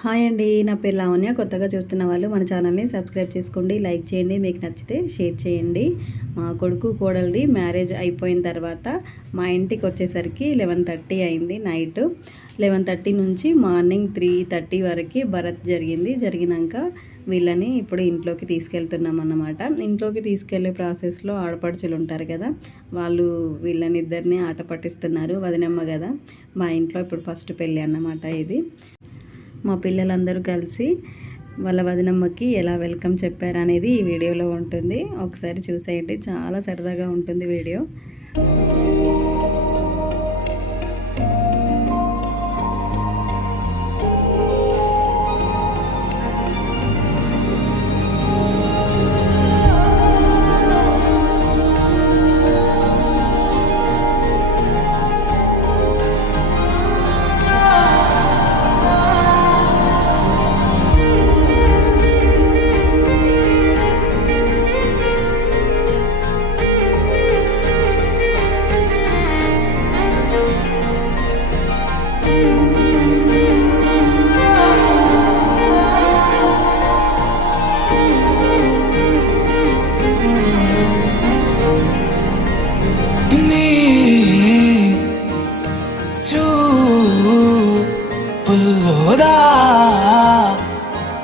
Hi అండి, నా పేరు లావణ్య. కొత్తగా చూస్తున్న వాళ్ళు మన ఛానల్ని సబ్స్క్రైబ్ చేసుకోండి, లైక్ చేయండి, మీకు నచ్చితే షేర్ చేయండి. మా కొడుకు కోడలిది మ్యారేజ్ అయిపోయిన తర్వాత మా ఇంటికి వచ్చేసరికి 11:30 అయింది. నైట్ 11:30 నుంచి మార్నింగ్ 3:30 వరకు భరత్ జరిగినాక వీళ్ళని ఇప్పుడు ఇంట్లోకి తీసుకెళ్తున్నాం అన్నమాట. ఇంట్లోకి తీసుకెళ్లే ప్రాసెస్లో ఆడపడుచులు ఉంటారు కదా, వాళ్ళు వీళ్ళని ఇద్దరిని ఆట పట్టిస్తున్నారు. వదినమ్మ కదా, మా ఇంట్లో ఇప్పుడు ఫస్ట్ పెళ్ళి అన్నమాట ఇది. మా పిల్లలందరూ కలిసి వాళ్ళ వదినమ్మకి ఎలా వెల్కమ్ చెప్పారనేది ఈ వీడియోలో ఉంటుంది. ఒకసారి చూసేయండి, చాలా సరదాగా ఉంటుంది వీడియో.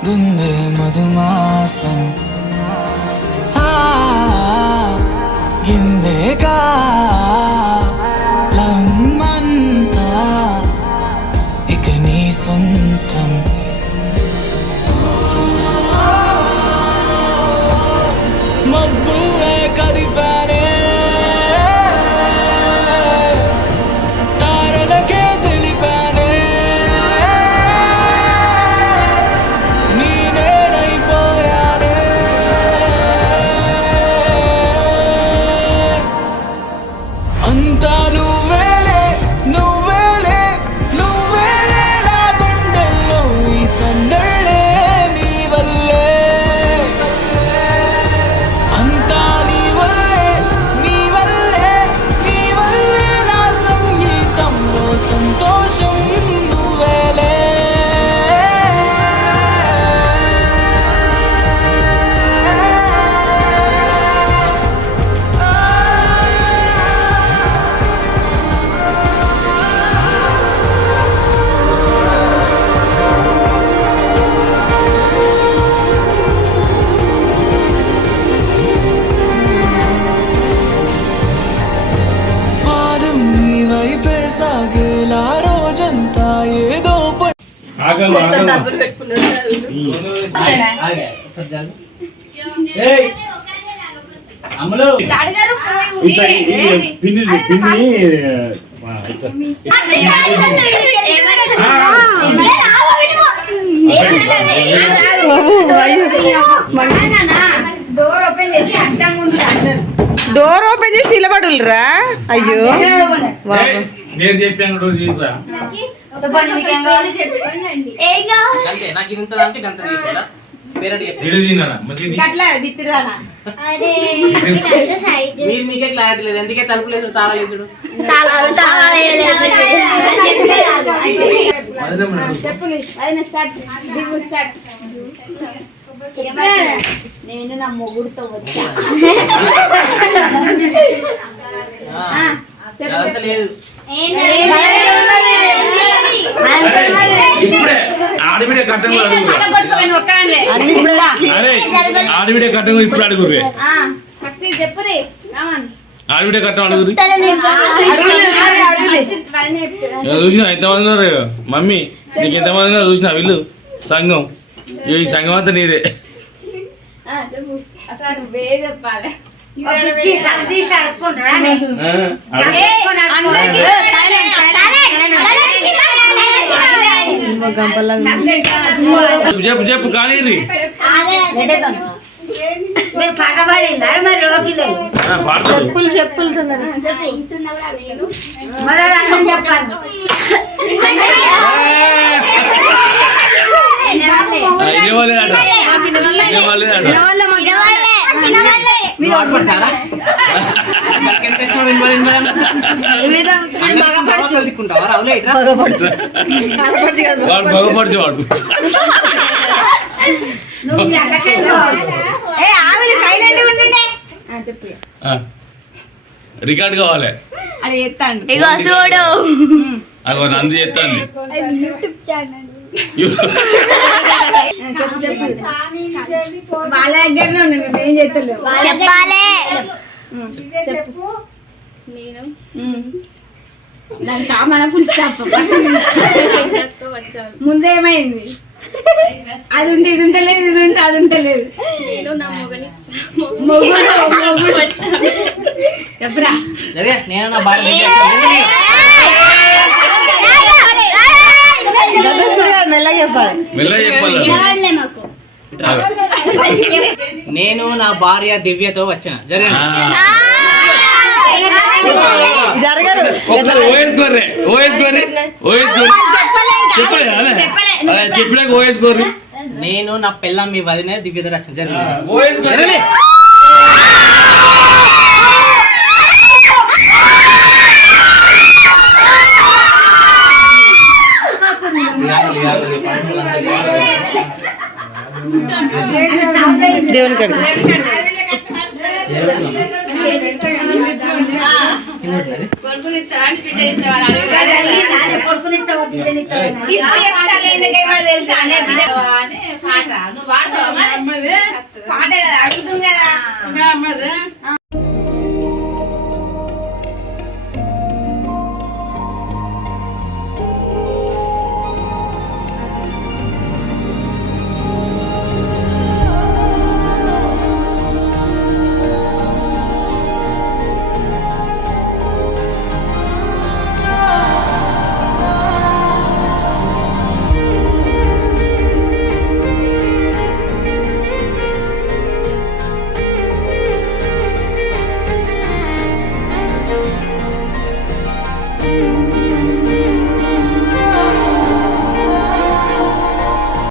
గుండె మధుమాసం గిందెగా లమ్మంతా ఇక నీ సొంతం. మబ్బులే కదిపానే తారలకే తెలిపానే నేనైపోయానే. అంతా నువ్వేలే నువ్వేలే నువ్వేలే నా గుండెల్లో ఈ సందడే నీ వల్లే. అంతా నీ వల్లే నీ వల్లే నీ వల్లే నా సంగీతంలో సంతోషం నువ్వేలే. పాదం నీ వైపే సాగేలా రోజంతా ఏదో డోర్ ఓపెన్ చేసి నిలబడులరా. అయ్యో నేను చెప్పాను మీకే క్లారిటీ లేదు, ఎందుకే తలుపు లేదు తాళలేసుడు. నేను నా మొగుడుతో వచ్చా లేదు. ఇప్పుడే ఆడబిడే కట్టం ఆడబిడే కట్టం ఇప్పుడు అడుగురు ఆడబిడే కట్టం అడుగురు. చూసిన ఎంతమంది ఉన్నారు మమ్మీ, నీకు ఎంతమంది ఉన్నారు చూసిన వీళ్ళు సంఘం. ఈ సంఘం అంతా నీదే. చెప్పు చెప్పు కానీ చెప్పులు మీరు అవసరం దిక్కుంటావా రావులే ఇట్రా పగపడుచు కనపడుచు కాదు వాడు బాగుపడితే వాడు సైలెంట్ ఉంటుండే రికార్డ్ కావాలి అది ఎత్తాను ఇగో చూడు అది నంది చెప్తాను యూట్యూబ్ ఛానల్ వాళ్ళ దగ్గరనే ఉంది మేము ఏం చేస్తలేము చెప్పాలి చెప్పు నేను దానికి కామన ఫుల్ స్టాప్ ముందేమైంది అది ఉంటే ఇది ఉంటలేదు ఇది ఉంటే అది ఉంటలేదు మొగుడు చెప్పరా జరిగే నేను నా భార్య మెల్లగా చెప్పాలి మెల్లగా చెప్పాలి మాకు నేను నా భార్య దివ్యతో వచ్చిన జరిగే జరగరు ఒకసారి ఓవేసుకోర్రే చెప్పలేక ఓవేసుకోర్రి నేను నా పిల్ల మీ వదినే దివ్యతో వచ్చిన జరిగే ఓవేసుకోర్రి దేవుని కడిగి పాట అడుగుతుంది కదా